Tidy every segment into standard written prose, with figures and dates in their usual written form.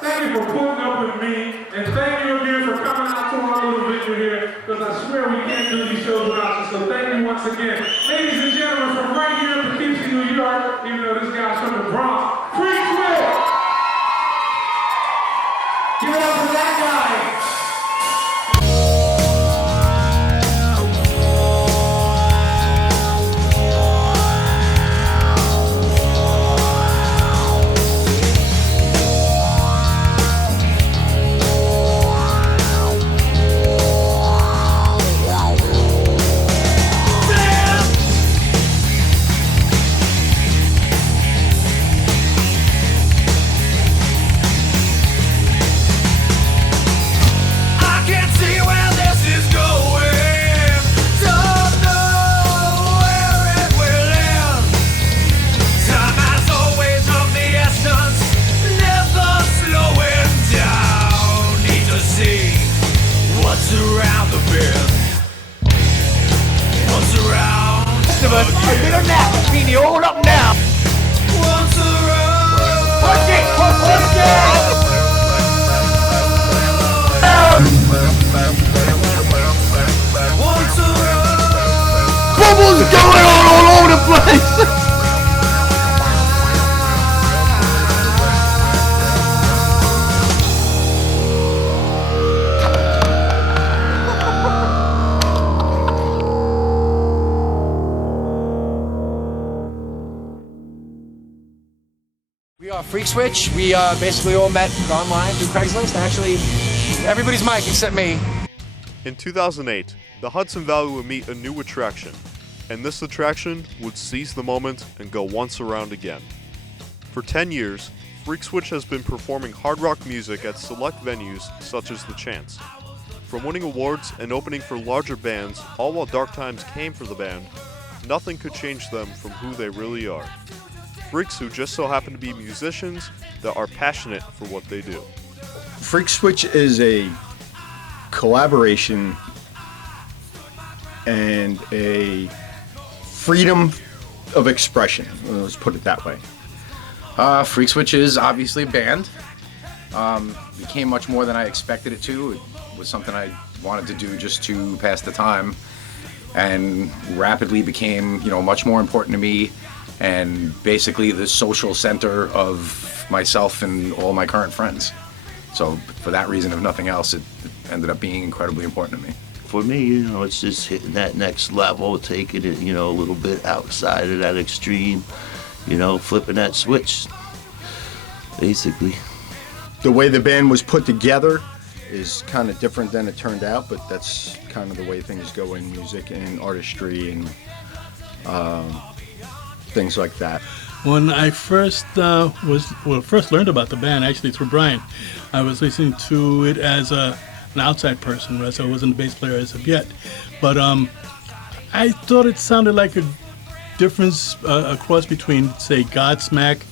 Thank you for putting up with me, and thank you again for coming out to our little venue here, because I swear we can't do these shows without you, so thank you once again. Ladies and gentlemen, from right here in Poughkeepsie, New York, even though this guy's from the Bronx, Freak Swift! Give it up for that guy! Bubbles going on all over the place. We are Freak Switch. We basically all met online through Craigslist. Actually, everybody's mic except me. In 2008, the Hudson Valley would meet a new attraction, and this attraction would seize the moment and go once around again. For 10 years, Freak Switch has been performing hard rock music at select venues such as The Chance. From winning awards and opening for larger bands, all while dark times came for the band, nothing could change them from who they really are. Freaks who just so happen to be musicians that are passionate for what they do. Freak Switch is a collaboration and a freedom of expression. Let's put it that way. Freak Switch is obviously a band. Became much more than I expected it to. It was something I wanted to do just to pass the time, and rapidly became, much more important to me, and basically the social center of myself and all my current friends. So for that reason, if nothing else, it ended up being incredibly important to me. For me, it's just hitting that next level, taking it, a little bit outside of that extreme, flipping that switch, basically. The way the band was put together is kind of different than it turned out, but that's kind of the way things go in music and artistry and things like that. When I first first learned about the band, actually through Brian, I was listening to it as an outside person, right? So I wasn't a bass player as of yet. But I thought it sounded like a difference, a cross between, say, Godsmack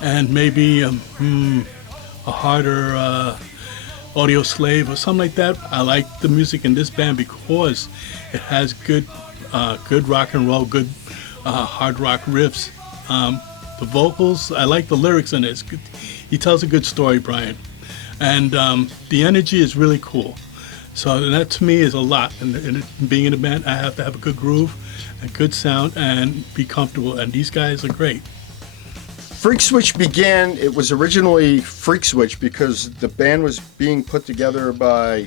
and maybe a harder Audio Slave or something like that. I like the music in this band because it has good rock and roll, good hard rock riffs. The vocals, I like the lyrics in it. He tells a good story, Brian. And the energy is really cool. So that to me is a lot. And being in a band, I have to have a good groove, a good sound, and be comfortable. And these guys are great. Freak Switch began, it was originally Freak Switch because the band was being put together by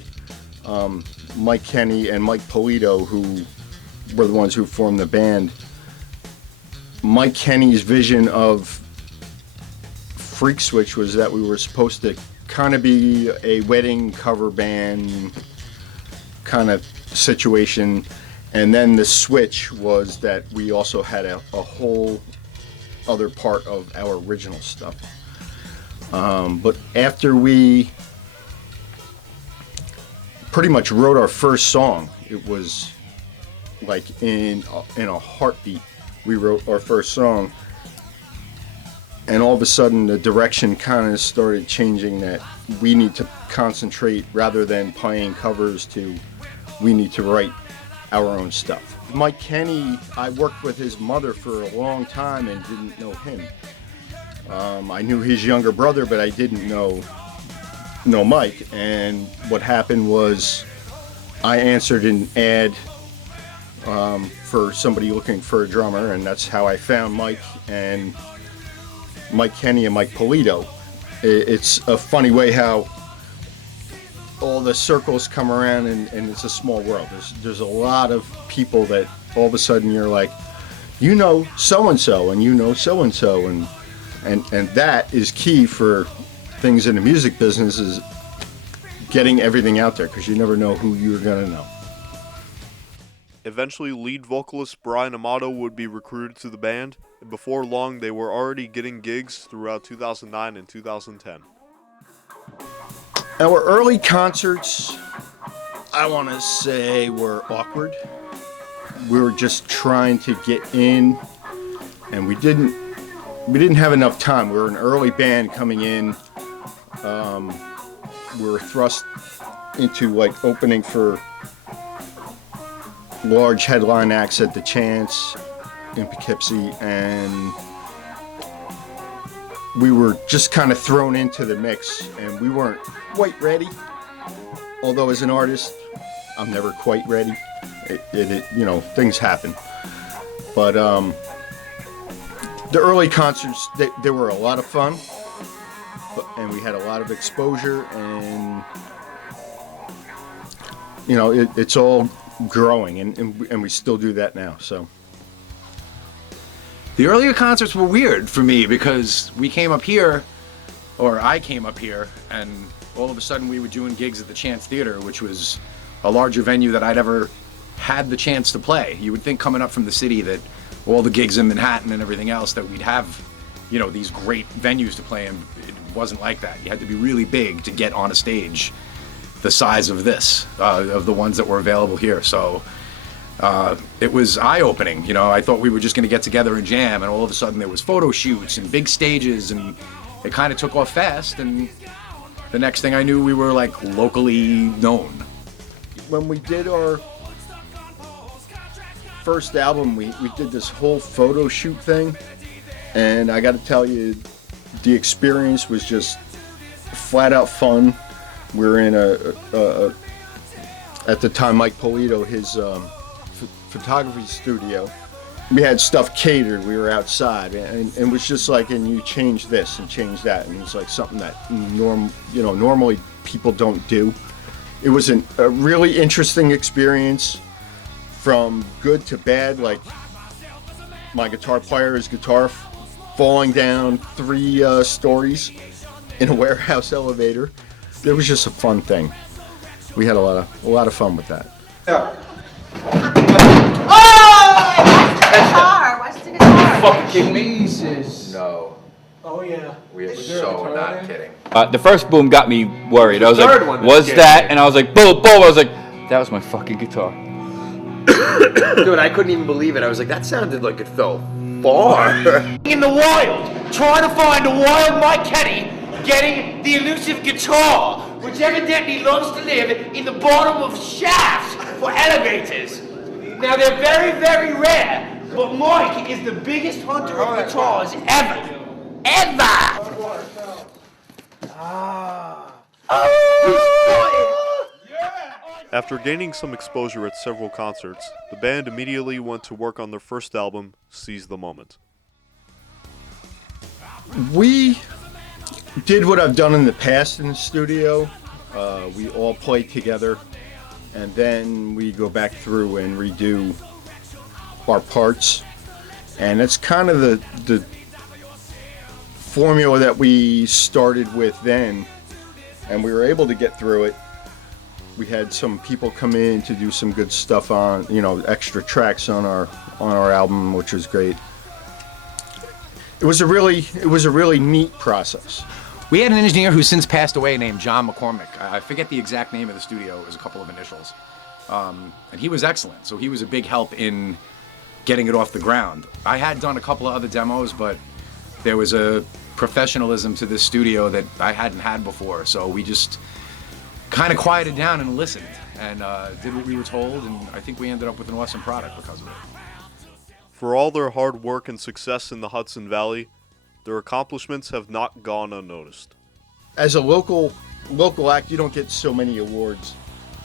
Mike Kenny and Mike Polito, who were the ones who formed the band. Mike Kenny's vision of Freak Switch was that we were supposed to kind of be a wedding cover band kind of situation, and then the switch was that we also had a whole other part of our original stuff. But after we pretty much wrote our first song, it was like in a heartbeat. We wrote our first song, and all of a sudden the direction kind of started changing, that we need to concentrate rather than playing covers to we need to write our own stuff. Mike Kenny, I worked with his mother for a long time and didn't know him. I knew his younger brother, but I didn't know know Mike, and what happened was I answered an ad for somebody looking for a drummer, and that's how I found Mike and Mike Kenny and Mike Polito. It's a funny way how all the circles come around, and it's a small world. There's a lot of people that all of a sudden you're like, you know so-and-so, and you know so-and-so, and that is key for things in the music business, is getting everything out there, because you never know who you're going to know. Eventually, lead vocalist Brian Amato would be recruited to the band, and before long they were already getting gigs throughout 2009 and 2010. Our early concerts, I want to say, were awkward. We were just trying to get in, and we didn't have enough time. We were an early band coming in. We were thrust into like opening for large headline acts at the Chance in Poughkeepsie, and we were just kind of thrown into the mix, and we weren't quite ready. Although as an artist, I'm never quite ready. It you know, things happen. But the early concerts, they were a lot of fun, and we had a lot of exposure, and you know, it's all growing, and we still do that now. So The earlier concerts were weird for me because we came up here, or I came up here, and all of a sudden we were doing gigs at the Chance Theater, which was a larger venue that I'd ever had the chance to play. You would think coming up from the city that all the gigs in Manhattan and everything else that we'd have, you know, these great venues to play in. It wasn't like that. You had to be really big to get on a stage the size of this, of the ones that were available here. So it was eye-opening. You know, I thought we were just going to get together and jam, and all of a sudden there was photo shoots and big stages, and it kind of took off fast, and the next thing I knew we were like locally known. When we did our first album, we did this whole photo shoot thing, and I got to tell you, the experience was just flat out fun. We were in at the time, Mike Polito, his photography studio. We had stuff catered. We were outside, and it was just like, and you change this and change that, and it's like something that normally people don't do. It was a really interesting experience, from good to bad. Like my guitar player's guitar falling down 3 stories in a warehouse elevator. It was just a fun thing. We had a lot of fun with that. Yeah. Guitar. What's the guitar? Fucking kidding me? Jesus. No. Oh yeah. We are Is there a so guitar not there? kidding. The first boom got me worried. I was The third like, one was scared that? me. And I was like, boom, boom. I was like, that was my fucking guitar. Dude, I couldn't even believe it. I was like, that sounded like it fell far. In the wild, trying to find a wild Mike Kenny getting the elusive guitar, which evidently loves to live in the bottom of shafts for elevators. Now, they're very, very rare, but Mike is the biggest hunter of guitars ever. After gaining some exposure at several concerts, the band immediately went to work on their first album, Seize the Moment. We did what I've done in the past in the studio. We all play together, and then we go back through and redo our parts. And that's kind of the formula that we started with then, and we were able to get through it. We had some people come in to do some good stuff on, extra tracks on our album, which was great. It was a really neat process. We had an engineer who's since passed away named John McCormick. I forget the exact name of the studio. It was a couple of initials. And he was excellent. So he was a big help in getting it off the ground. I had done a couple of other demos, but there was a professionalism to this studio that I hadn't had before. So we just kind of quieted down and listened and did what we were told. And I think we ended up with an awesome product because of it. For all their hard work and success in the Hudson Valley, their accomplishments have not gone unnoticed. As a local local act, you don't get so many awards.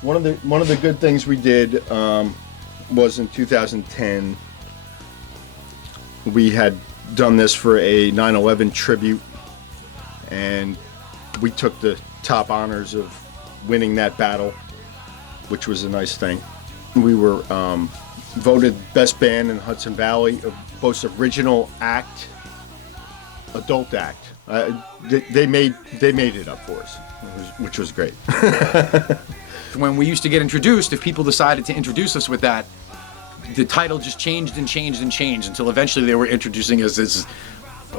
One of the good things we did was in 2010. We had done this for a 9/11 tribute, and we took the top honors of winning that battle, which was a nice thing. We were voted best band in Hudson Valley, both original act, adult act. They made it up for us, which was great. When we used to get introduced, if people decided to introduce us with that, the title just changed and changed and changed until eventually they were introducing us as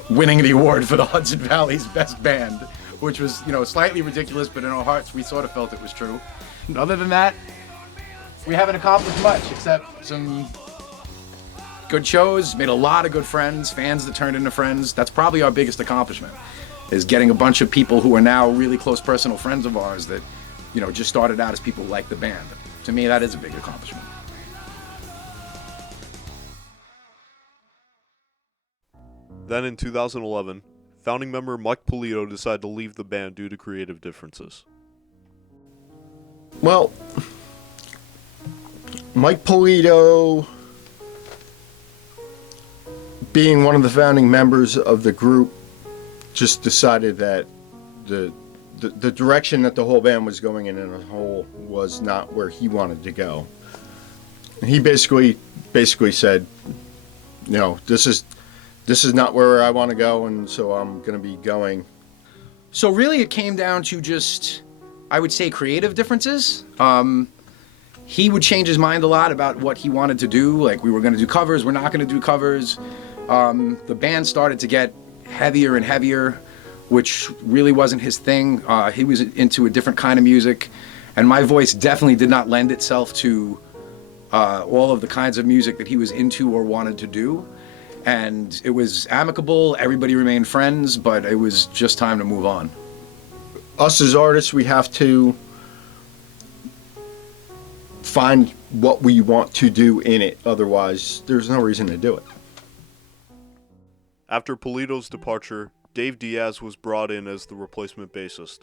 winning the award for the Hudson Valley's best band, which was, slightly ridiculous, but in our hearts we sort of felt it was true. And other than that, we haven't accomplished much except some good shows, made a lot of good friends, fans that turned into friends. That's probably our biggest accomplishment, is getting a bunch of people who are now really close personal friends of ours that, just started out as people who like the band. To me, that is a big accomplishment. Then in 2011, founding member Mike Polito decided to leave the band due to creative differences. Well, Mike Polito, being one of the founding members of the group, just decided that the direction that the whole band was going in a whole was not where he wanted to go. And he basically said, this is not where I want to go, and so I'm going to be going. So really it came down to just, I would say, creative differences. He would change his mind a lot about what he wanted to do. Like, we were going to do covers, we're not going to do covers. The band started to get heavier and heavier, which really wasn't his thing. He was into a different kind of music, and my voice definitely did not lend itself to all of the kinds of music that he was into or wanted to do. And it was amicable, everybody remained friends, but it was just time to move on. Us as artists, we have to find what we want to do in it. Otherwise, there's no reason to do it. After Polito's departure, Dave Diaz was brought in as the replacement bassist.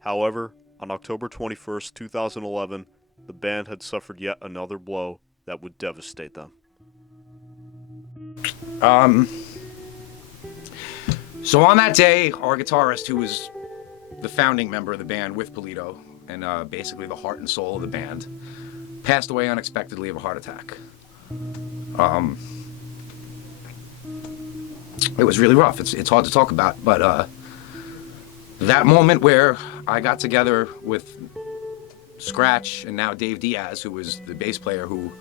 However, on October 21st, 2011, the band had suffered yet another blow that would devastate them. So on that day, our guitarist, who was the founding member of the band with Polito, and basically the heart and soul of the band, passed away unexpectedly of a heart attack. It was really rough. It's hard to talk about, but that moment where I got together with Scratch and now Dave Diaz, who was the bass player who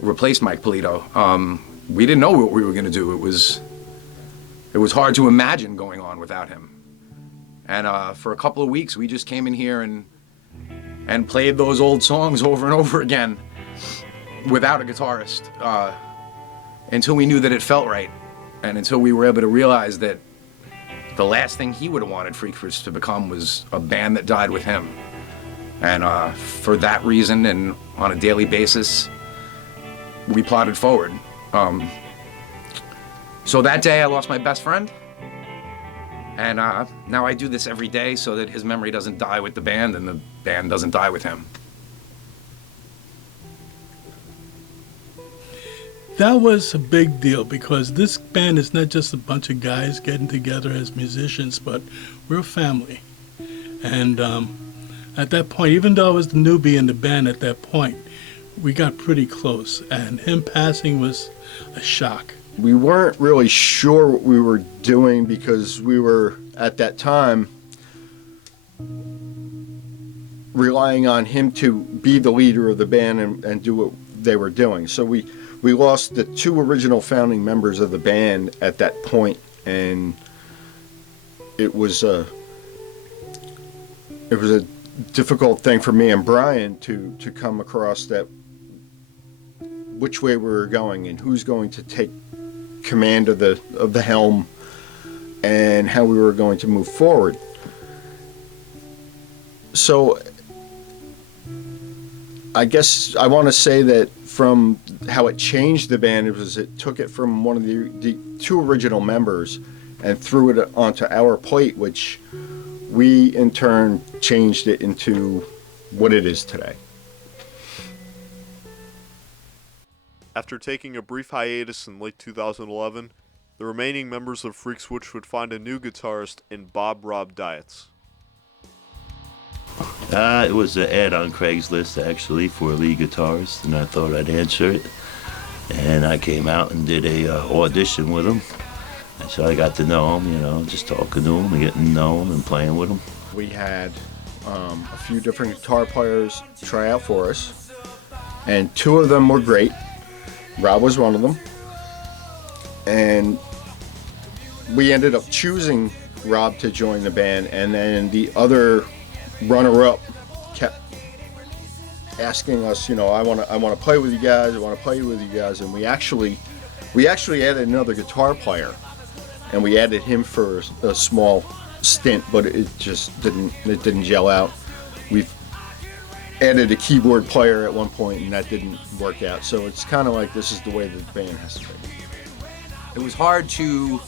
replaced Mike Polito, we didn't know what we were going to do. It was hard to imagine going on without him. And for a couple of weeks, we just came in here and played those old songs over and over again without a guitarist until we knew that it felt right, and until we were able to realize that the last thing he would have wanted Freakswitch to become was a band that died with him. And for that reason, and on a daily basis, we plodded forward. So that day I lost my best friend, and now I do this every day so that his memory doesn't die with the band and the band doesn't die with him. That was a big deal because this band is not just a bunch of guys getting together as musicians, but we're a family. And at that point, even though I was the newbie in the band at that point, we got pretty close, and him passing was a shock. We weren't really sure what we were doing because we were, at that time, relying on him to be the leader of the band and do what they were doing. So we lost the two original founding members of the band at that point, and it was a difficult thing for me and Brian to come across that which way we were going and who's going to take command of the helm and how we were going to move forward. So I guess I want to say that from how it changed the band, it took it from one of the two original members and threw it onto our plate, which we in turn changed it into what it is today. After taking a brief hiatus in late 2011, the remaining members of Freak Switch would find a new guitarist in Rob Diaz. It was an ad on Craigslist actually for a lead guitarist, and I thought I'd answer it. And I came out and did a audition with him. And so I got to know him, you know, just talking to him and getting to know him and playing with him. We had a few different guitar players try out for us, and two of them were great. Rob was one of them, and we ended up choosing Rob to join the band, and then the other runner-up kept asking us, you know, I want to play with you guys, and we actually added another guitar player, and we added him for a small stint, but it didn't gel out. We've added a keyboard player at one point, and that didn't work out. So it's kind of like this is the way the band has to be. It was hard to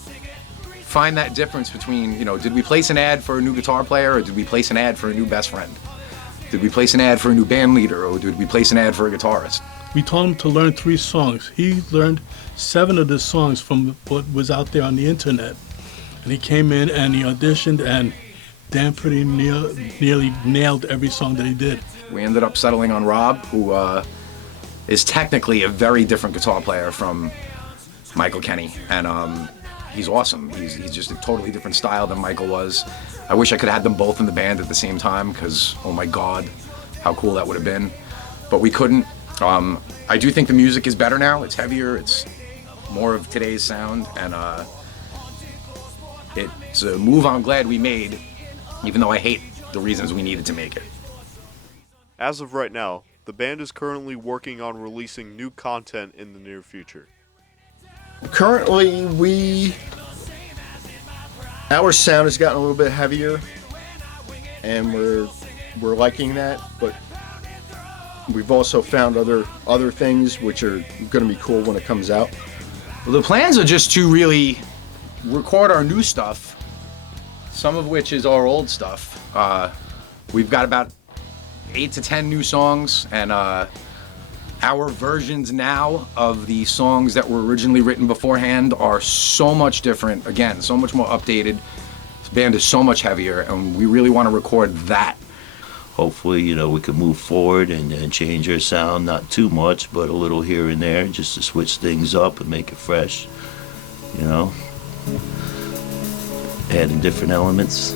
find that difference between, you know, did we place an ad for a new guitar player, or did we place an ad for a new best friend? Did we place an ad for a new band leader, or did we place an ad for a guitarist? We told him to learn 3 songs. He learned 7 of the songs from what was out there on the internet. And he came in and he auditioned, and Dan pretty nearly nailed every song that he did. We ended up settling on Rob, who is technically a very different guitar player from Michael Kenny, and he's awesome. He's just a totally different style than Michael was. I wish I could have had them both in the band at the same time, because, oh my God, how cool that would have been. But we couldn't. I do think the music is better now. It's heavier, it's more of today's sound, and it's a move I'm glad we made, even though I hate the reasons we needed to make it. As of right now, the band is currently working on releasing new content in the near future. Currently, our sound has gotten a little bit heavier, and we're liking that, but we've also found other things which are going to be cool when it comes out. Well, the plans are just to really record our new stuff, some of which is our old stuff. We've got about 8 to 10 new songs, and our versions now of the songs that were originally written beforehand are so much different. Again, so much more updated. This band is so much heavier, and we really want to record that. Hopefully, you know, we can move forward and change our sound, not too much, but a little here and there, just to switch things up and make it fresh, you know, adding different elements.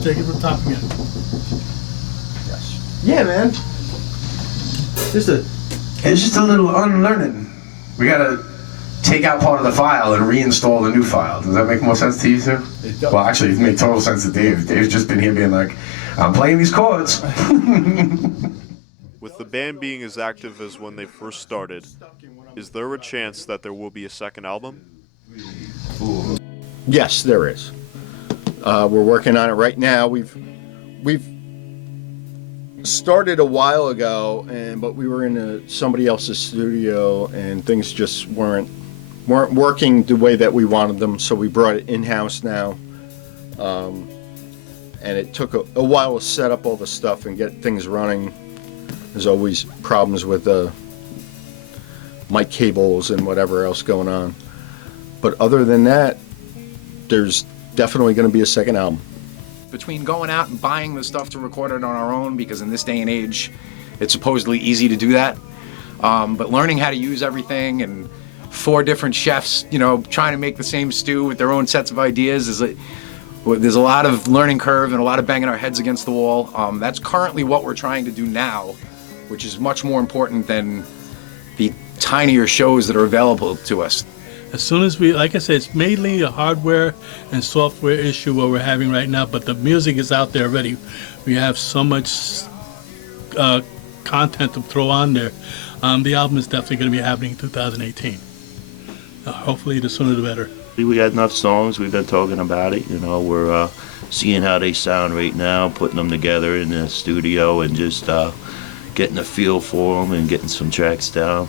Take it to the top again. Yeah, man. It's just a little unlearning. We gotta take out part of the file and reinstall the new file. Does that make more sense to you, sir? It does. Well, actually, it made total sense to Dave. Dave's just been here being like, I'm playing these chords. With the band being as active as when they first started, is there a chance that there will be a second album? Yes, there is. We're working on it right now. We've started a while ago, but we were in somebody else's studio, and things just weren't working the way that we wanted them. So we brought it in-house now, and it took a while to set up all the stuff and get things running. There's always problems with mic cables and whatever else going on. But other than that, there's definitely going to be a second album. Between going out and buying the stuff to record it on our own, because in this day and age, it's supposedly easy to do that, but learning how to use everything, and 4 different chefs, you know, trying to make the same stew with their own sets of ideas, there's a lot of learning curve and a lot of banging our heads against the wall. That's currently what we're trying to do now, which is much more important than the tinier shows that are available to us. As soon as we, like I said, it's mainly a hardware and software issue what we're having right now, but the music is out there already. We have so much content to throw on there. The album is definitely going to be happening in 2018. Hopefully, the sooner the better. We got enough songs. We've been talking about it. You know, we're seeing how they sound right now, putting them together in the studio, and just getting a feel for them and getting some tracks down.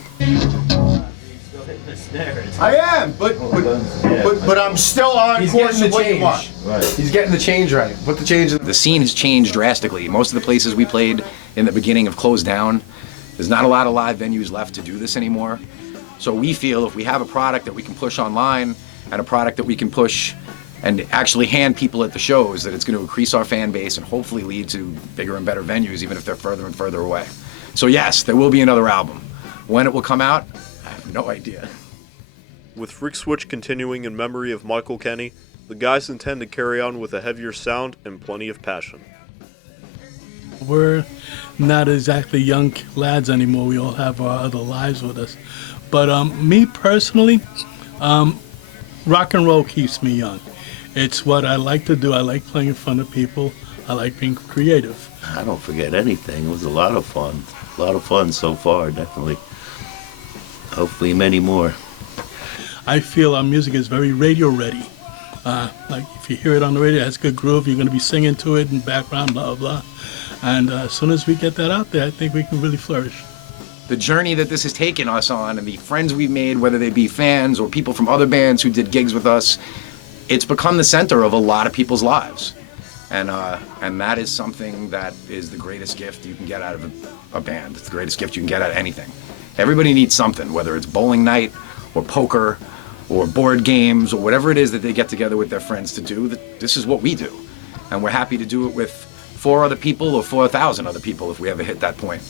I am, but I'm still on course with what you want. Right. He's getting the change right. Put the change. The scene has changed drastically. Most of the places we played in the beginning have closed down. There's not a lot of live venues left to do this anymore. So we feel if we have a product that we can push online and a product that we can push and actually hand people at the shows, that it's going to increase our fan base and hopefully lead to bigger and better venues, even if they're further and further away. So yes, there will be another album. When it will come out, I have no idea. With Freak Switch continuing in memory of Michael Kenny, the guys intend to carry on with a heavier sound and plenty of passion. We're not exactly young lads anymore. We all have our other lives with us. But me personally, rock and roll keeps me young. It's what I like to do. I like playing in front of people. I like being creative. I don't forget anything. It was a lot of fun. A lot of fun so far, definitely. Hopefully many more. I feel our music is very radio ready. Like if you hear it on the radio, it has good groove. You're going to be singing to it in the background, blah, blah. And as soon as we get that out there, I think we can really flourish. The journey that this has taken us on and the friends we've made, whether they be fans or people from other bands who did gigs with us, it's become the center of a lot of people's lives. And that is something that is the greatest gift you can get out of a band. It's the greatest gift you can get out of anything. Everybody needs something, whether it's bowling night or poker or board games or whatever it is that they get together with their friends to do. This is what we do. And we're happy to do it with 4 other people or 4,000 other people if we ever hit that point.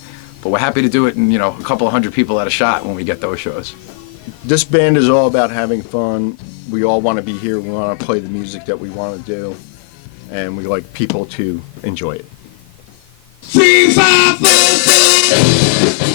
But we're happy to do it in, a couple of hundred people at a shot when we get those shows. This band is all about having fun. We all want to be here. We want to play the music that we want to do. And we like people to enjoy it. 3, 5, 4, 4.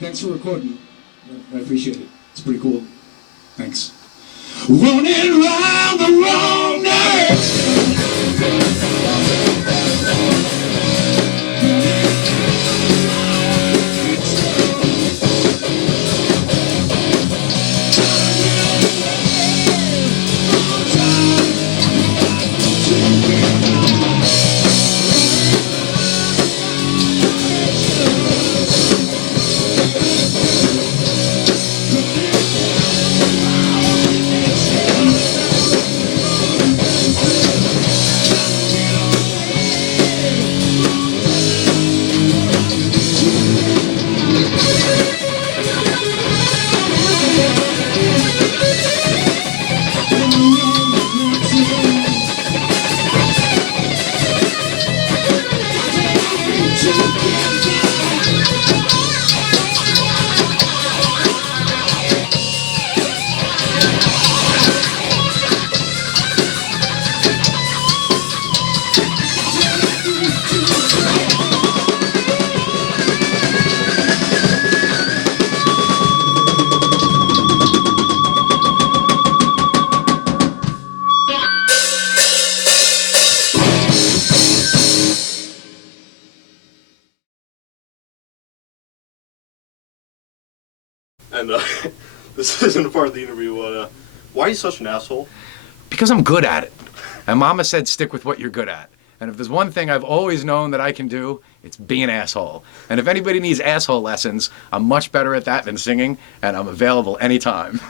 Thanks for recording. I appreciate it. It's pretty cool. Thanks. Running around the wrong nerve. And this isn't a part of the interview, but why are you such an asshole? Because I'm good at it. And Mama said stick with what you're good at. And if there's one thing I've always known that I can do, it's be an asshole. And if anybody needs asshole lessons, I'm much better at that than singing, and I'm available anytime.